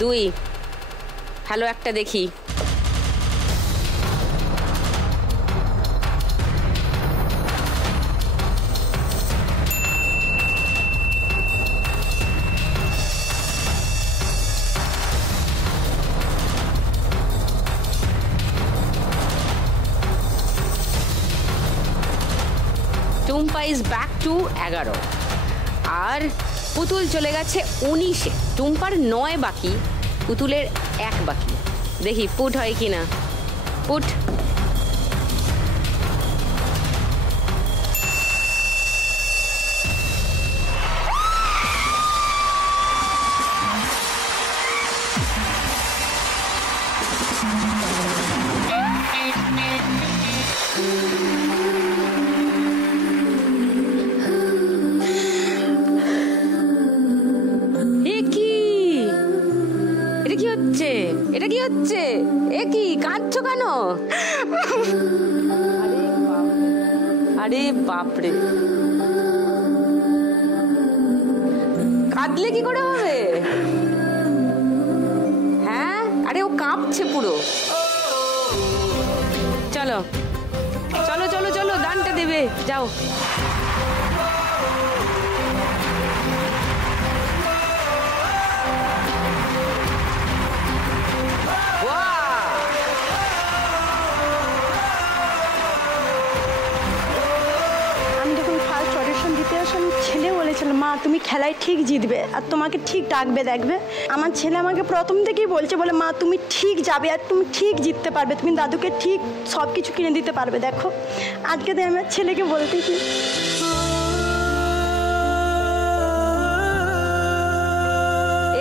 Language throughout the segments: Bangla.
2 হ্যালো একটা দেখি। টুম্পা ইজ ব্যাক টু 11 আর পুতুল চলে গেছে 19-এ। টুম্পার 9 বাকি, পুতুলের 1 বাকি। দেখি পুট হয় কিনা। পুট। এটা কি হচ্ছে? এ কি কাঁদছো কেন? আরে বাপরে, কাঁদলে কি করে হবে? হ্যাঁ, আরে ও কাঁপছে পুরো। চলো চলো চলো চলো, দানটা দেবে, যাও। ছেলে বলেছিল মা তুমি খেলায় ঠিক জিতবে আর তোমাকে ঠিক ডাকবে, দেখবে। আমার ছেলে আমাকে প্রথম থেকেই বলছে, বলে মা তুমি ঠিক যাবে আর তুমি ঠিক জিততে পারবে, তুমি দাদুকে ঠিক সব কিছু কিনে দিতে পারবে। দেখো আজকে তো আমার ছেলেকে বলতেছি।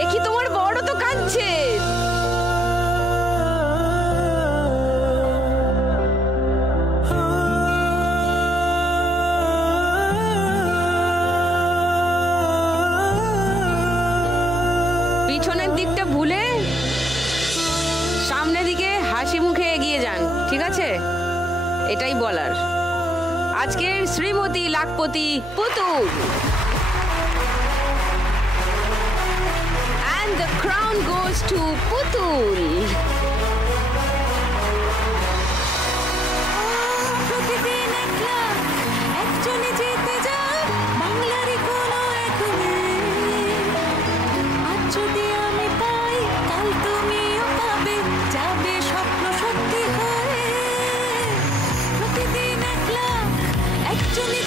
এ কি তোমার বড় তো কাঁদছে। পিছনের দিকটা ভুলে সামনের দিকে হাসি মুখে এগিয়ে যান, ঠিক আছে? এটাই বলার। আজকের শ্রীমতী লাখপতি পুতুল। And the crown goes to পুতুল। Actually